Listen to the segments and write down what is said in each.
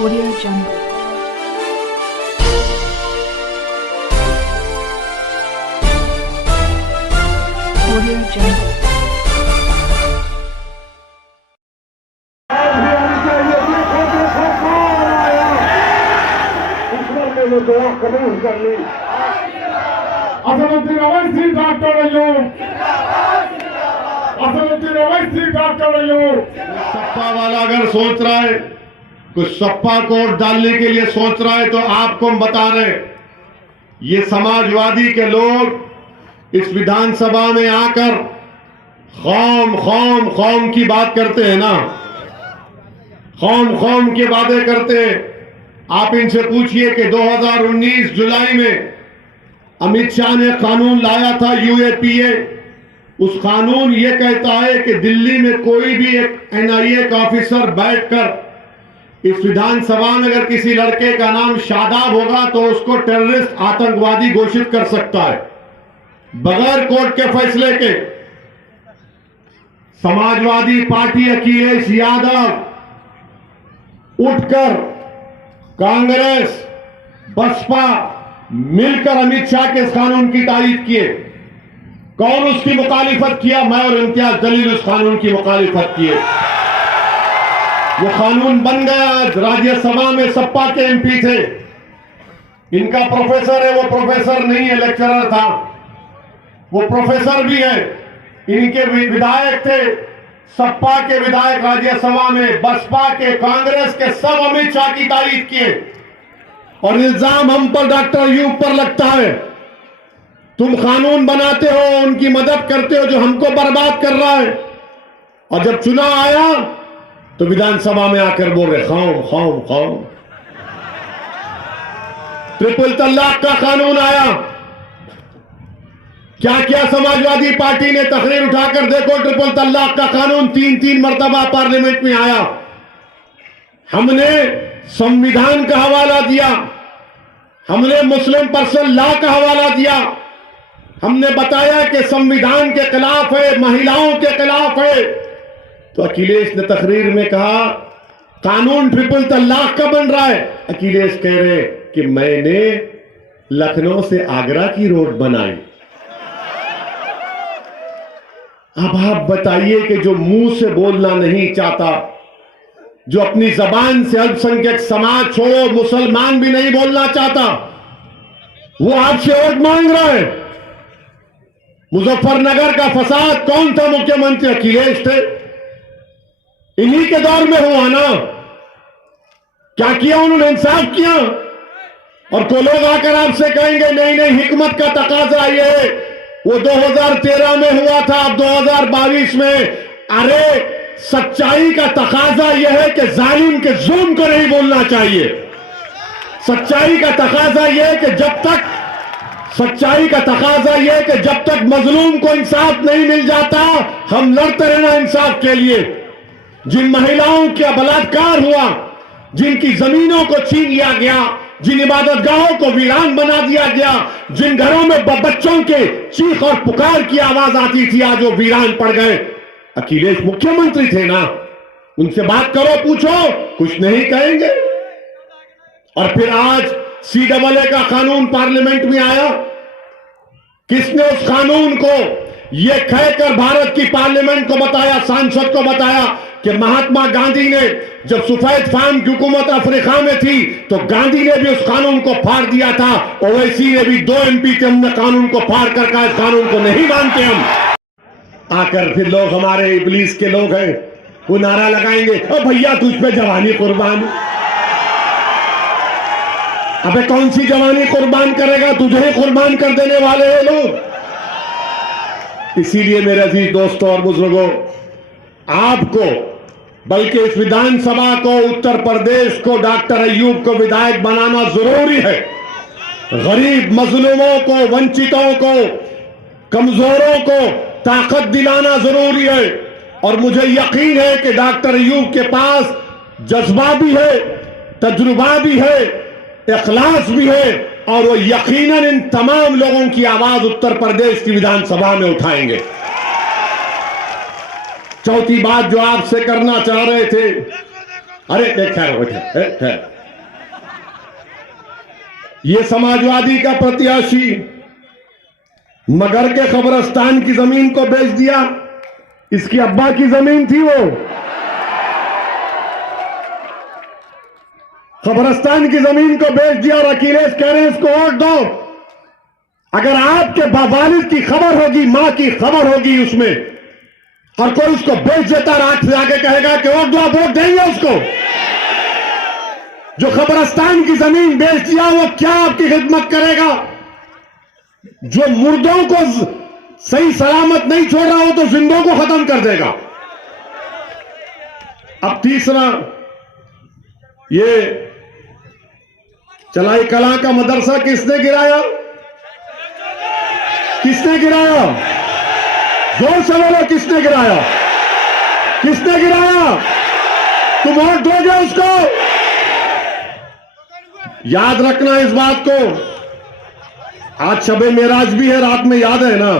Audio Jungle. Audio Jungle. कबूल कर ली Asaduddin Owaisi doctor Ayub Asaduddin Owaisi doctor Ayub. Sapa वाला अगर सोच रहा है कुछ सपा को वोट डालने के लिए सोच रहा है तो आपको हम बता रहे ये समाजवादी के लोग इस विधानसभा में आकर खौम खौम खौम की बात करते हैं ना, खौम खौम की बातें करते हैं। आप इनसे पूछिए कि 2019 जुलाई में अमित शाह ने कानून लाया था यूएपीए। उस कानून ये कहता है कि दिल्ली में कोई भी एक एनआईए का ऑफिसर बैठकर इस विधानसभा में अगर किसी लड़के का नाम शादाब होगा तो उसको टेररिस्ट आतंकवादी घोषित कर सकता है बगैर कोर्ट के फैसले के। समाजवादी पार्टी अखिलेश यादव उठकर कांग्रेस बसपा मिलकर अमित शाह के इस कानून की तारीफ किए। कौन उसकी मुखालिफत किया? मैं और इम्तियाज जलील उस कानून की मुखालिफत किए। वो कानून बन गया। राज्यसभा में सपा के एमपी थे। इनका प्रोफेसर है, वो प्रोफेसर नहीं है, लेक्चरर था। वो प्रोफेसर भी है। इनके विधायक थे, सपा के विधायक राज्यसभा में, बसपा के, कांग्रेस के, सब अमित शाह की तारीफ किए। और इल्जाम हम पर डॉक्टर अयूब पर लगता है तुम कानून बनाते हो, उनकी मदद करते हो जो हमको बर्बाद कर रहा है। और जब चुनाव आया तो विधानसभा में आकर बोल रहे खौम खौम खौम। ट्रिपल तलाक का कानून आया, क्या क्या समाजवादी पार्टी ने तकरीर उठाकर देखो। ट्रिपल तलाक का कानून 3-3 मर्तबा पार्लियामेंट में आया। हमने संविधान का हवाला दिया, हमने मुस्लिम पर्सन लॉ का हवाला दिया, हमने बताया कि संविधान के खिलाफ है, महिलाओं के खिलाफ है। तो अखिलेश ने तकरीर में कहा कानून ट्रिपल तलाक का बन रहा है। अखिलेश कह रहे कि मैंने लखनऊ से आगरा की रोड बनाई। अब आप बताइए कि जो मुंह से बोलना नहीं चाहता, जो अपनी जबान से अल्पसंख्यक समाज छोड़ो मुसलमान भी नहीं बोलना चाहता, वो आपसे वोट मांग रहा है। मुजफ्फरनगर का फसाद कौन था मुख्यमंत्री? अखिलेश थे। इन्हीं के दौर में हुआ ना। क्या किया उन्होंने? इंसाफ किया। और को लोग आकर आपसे कहेंगे नहीं नहीं हिकमत का तकाजा ये है, वो 2013 में हुआ था, अब 2022 में। अरे सच्चाई का तकाजा यह है कि जालिम के जुल्म को नहीं बोलना चाहिए। सच्चाई का तकाजा यह है कि जब तक मजलूम को इंसाफ नहीं मिल जाता हम लड़ते रहना इंसाफ के लिए। जिन महिलाओं का बलात्कार हुआ, जिनकी जमीनों को छीन लिया गया, जिन इबादतगाहों को वीरान बना दिया गया, जिन घरों में बच्चों के चीख और पुकार की आवाज आती थी, आज वो वीरान पड़ गए। अखिलेश मुख्यमंत्री थे ना, उनसे बात करो, पूछो, कुछ नहीं कहेंगे। और फिर आज CAA का कानून पार्लियामेंट में आया। किसने उस कानून को यह कहकर भारत की पार्लियामेंट को बताया, सांसद को बताया कि महात्मा गांधी ने जब सफेद फार्म की हुकूमत अफ्रीका में थी तो गांधी ने भी उस कानून को फाड़ दिया था। ओवैसी ने भी 2 MP थे, हमने कानून को फाड़ कर कहा इस कानून को नहीं मानते हम। आकर फिर लोग हमारे इब्लीस के लोग हैं, वो नारा लगाएंगे ओ भैया तुझ पे जवानी कुर्बान। अबे कौन सी जवानी कुर्बान करेगा? तुझे कुर्बान कर देने वाले हैं लोग। इसीलिए मेरे अजीज दोस्तों और बुजुर्गों, आपको बल्कि इस विधानसभा को, उत्तर प्रदेश को, डॉक्टर अयूब को विधायक बनाना जरूरी है। गरीब मजलूमों को, वंचितों को, कमजोरों को ताकत दिलाना जरूरी है। और मुझे यकीन है कि डॉक्टर अयूब के पास जज्बा भी है, तजुर्बा भी है, इखलास भी है, और वो यकीनन इन तमाम लोगों की आवाज उत्तर प्रदेश की विधानसभा में उठाएंगे। चौथी बात जो आपसे करना चाह रहे थे, अरे खैर ये समाजवादी का प्रत्याशी मगर के कब्रिस्तान की जमीन को बेच दिया। इसकी अब्बा की जमीन थी वो, कब्रिस्तान की जमीन को बेच दिया और अखिलेश कह रहे हैं इसको वोट दो। अगर आपके वालिद की खबर होगी, मां की खबर होगी उसमें, और कोई उसको बेच देता, रात से आके कहेगा कि वोट दो, आप वोट देंगे उसको? जो कब्रिस्तान की जमीन बेच दिया वो क्या आपकी खिदमत करेगा? जो मुर्दों को सही सलामत नहीं छोड़ रहा हो तो जिंदों को खत्म कर देगा। अब तीसरा, ये चलाई कला का मदरसा किसने गिराया? किसने गिराया? जोर से बोलो, किसने गिराया? किसने गिराया? तुम वोट दोगे उसको? याद रखना इस बात को। आज शबे मेराज भी है, रात में याद है ना?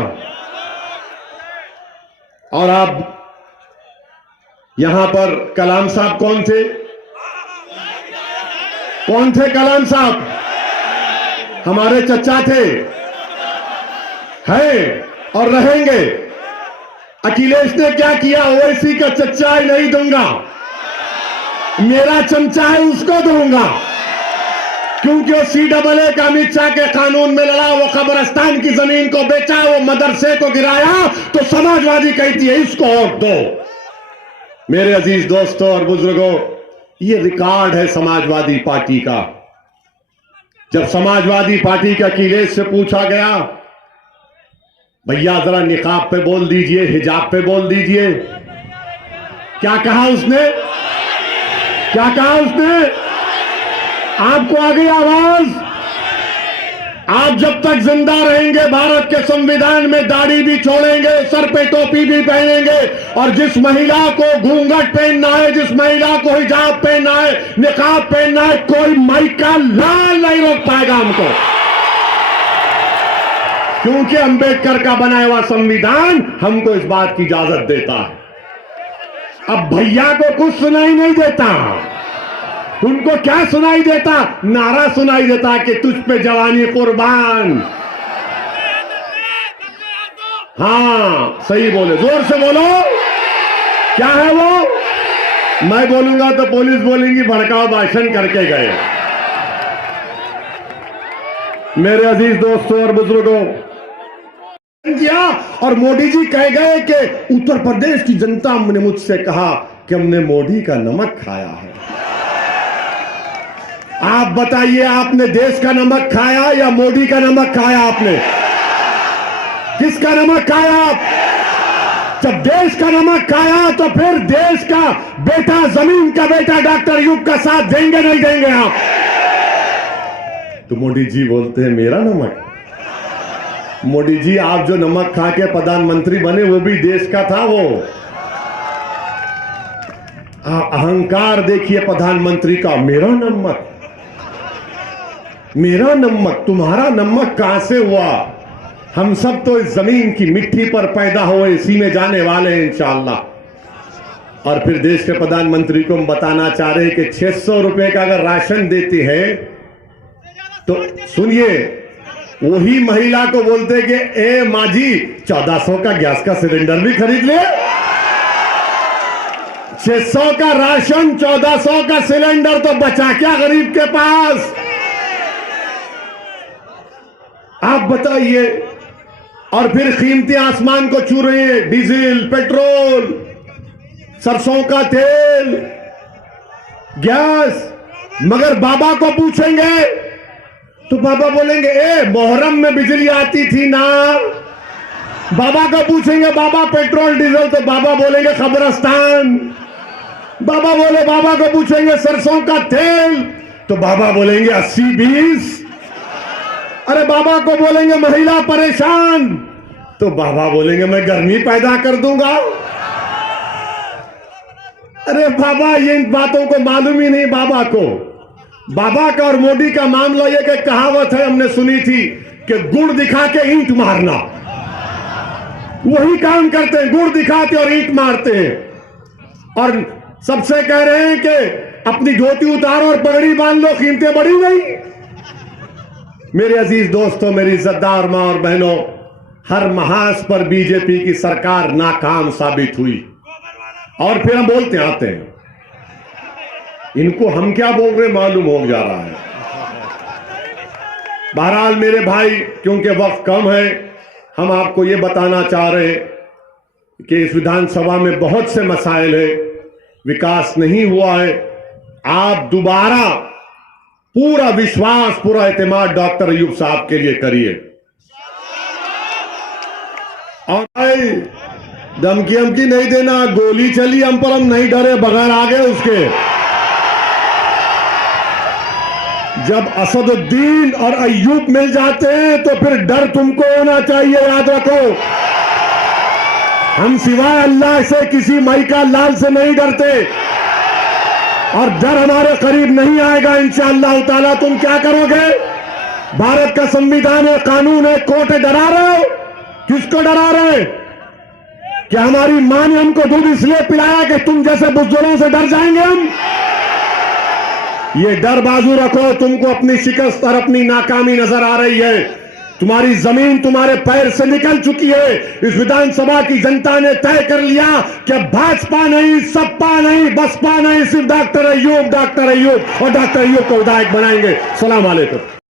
और आप यहां पर कलाम साहब कौन थे? कौन थे कलाम साहब? हमारे चचा थे, हैं और रहेंगे। अखिलेश ने क्या किया? ओवैसी का चच्चा ही नहीं दूंगा, मेरा चमचा है उसको दूंगा, क्योंकि वो CAA का अमित शाह के कानून में लड़ा, वो कब्रिस्तान की जमीन को बेचा, वो मदरसे को गिराया, तो समाजवादी कहती है इसको वोट दो। मेरे अजीज दोस्तों और बुजुर्गों, ये रिकॉर्ड है समाजवादी पार्टी का। जब समाजवादी पार्टी के अखिलेश से पूछा गया, भैया जरा निकाब पे बोल दीजिए, हिजाब पे बोल दीजिए, क्या कहा उसने? क्या कहा उसने? आपको आ गई आवाज? आप जब तक जिंदा रहेंगे भारत के संविधान में दाढ़ी भी छोड़ेंगे, सर पे टोपी भी पहनेंगे, और जिस महिला को घूंघट पहनना है, जिस महिला को हिजाब पहनना है, निकाब पहनना है, कोई माई का लाल नहीं रोक पाएगा हमको, क्योंकि अंबेडकर का बनाया हुआ संविधान हमको इस बात की इजाजत देता है। अब भैया को कुछ सुनाई नहीं देता, उनको क्या सुनाई देता? नारा सुनाई देता कि तुझ पे जवानी कुर्बान। हाँ सही बोले, जोर से बोलो, क्या है वो? मैं बोलूंगा तो पुलिस बोलेंगी भड़काऊ भाषण करके गए। मेरे अजीज दोस्तों और बुजुर्गों, किया और मोदी जी कह गए कि उत्तर प्रदेश की जनता ने मुझसे कहा कि हमने मोदी का नमक खाया है। आप बताइए, आपने देश का नमक खाया या मोदी का नमक खाया? आपने किसका नमक खाया? आप जब देश का नमक खाया तो फिर देश का बेटा, जमीन का बेटा डॉक्टर अयूब का साथ देंगे नहीं देंगे आप? तो मोदी जी बोलते हैं मेरा नमक। मोदी जी, आप जो नमक खा के प्रधानमंत्री बने वो भी देश का था। वो अहंकार देखिए प्रधानमंत्री का, मेरा नमक, मेरा नमक। तुम्हारा नमक कहां से हुआ? हम सब तो इस जमीन की मिट्टी पर पैदा हुए, इसी में जाने वाले हैं इंशाअल्लाह। और फिर देश के प्रधानमंत्री को हम बताना चाह रहे हैं कि 600 रुपए का अगर राशन देते हैं तो सुनिए, वही महिला को बोलते कि ए माजी 1400 का गैस का सिलेंडर भी खरीद ले। 600 का राशन, 1400 का सिलेंडर, तो बचा क्या गरीब के पास? आप बताइए। और फिर कीमतें आसमान को छू रही हैं, डीजल, पेट्रोल, सरसों का तेल, गैस। मगर बाबा को पूछेंगे तो बाबा बोलेंगे ए मोहर्रम में बिजली आती थी ना। बाबा को पूछेंगे बाबा पेट्रोल डीजल, तो बाबा बोलेंगे कब्रिस्तान। बाबा को पूछेंगे सरसों का तेल, तो बाबा बोलेंगे 80-20। अरे बाबा को बोलेंगे महिला परेशान, तो बाबा बोलेंगे मैं गर्मी पैदा कर दूंगा। अरे बाबा, ये इन बातों को मालूम ही नहीं बाबा को। बाबा का और मोदी का मामला ये कि कहावत है, हमने सुनी थी कि गुड़ दिखा के ईंट मारना, वही काम करते हैं, गुड़ दिखाते और ईंट मारते हैं। और सबसे कह रहे हैं कि अपनी धोती उतारो और पगड़ी बांध लो, कीमतें बढ़ी गई। मेरे अजीज दोस्तों, मेरी इज्जतदार मां और बहनों, हर महाज पर बीजेपी की सरकार नाकाम साबित हुई। और फिर हम बोलते आते हैं, इनको हम क्या बोल रहे मालूम हो जा रहा है। बहरहाल मेरे भाई, क्योंकि वक्त कम है, हम आपको यह बताना चाह रहे हैं कि इस विधानसभा में बहुत से मसाइल है, विकास नहीं हुआ है। आप दोबारा पूरा विश्वास, पूरा एतमाद डॉक्टर अयूब साहब के लिए करिए। और भाई धमकी हमकी नहीं देना, गोली चली हम पर, हम नहीं डरे, बगैर आगे उसके। जब असदुद्दीन और अयूब मिल जाते हैं तो फिर डर तुमको होना चाहिए, याद रखो। हम सिवाय अल्लाह से किसी माइका लाल से नहीं डरते और डर हमारे करीब नहीं आएगा इंशाअल्लाह ताला। तुम क्या करोगे? भारत का संविधान है, कानून है, कोर्ट है, डरा रहे हो? किसको डरा रहे हैं? क्या हमारी मां ने हमको दूध इसलिए पिलाया कि तुम जैसे बुजुर्गों से डर जाएंगे हम? ये डर बाजू रखो। तुमको अपनी शिकस्त और अपनी नाकामी नजर आ रही है। तुम्हारी जमीन तुम्हारे पैर से निकल चुकी है। इस विधानसभा की जनता ने तय कर लिया कि भाजपा नहीं, सपा नहीं, बसपा नहीं, सिर्फ डॉक्टर अयूब और डॉक्टर अयूब को विधायक बनाएंगे। सलाम अलैकुम।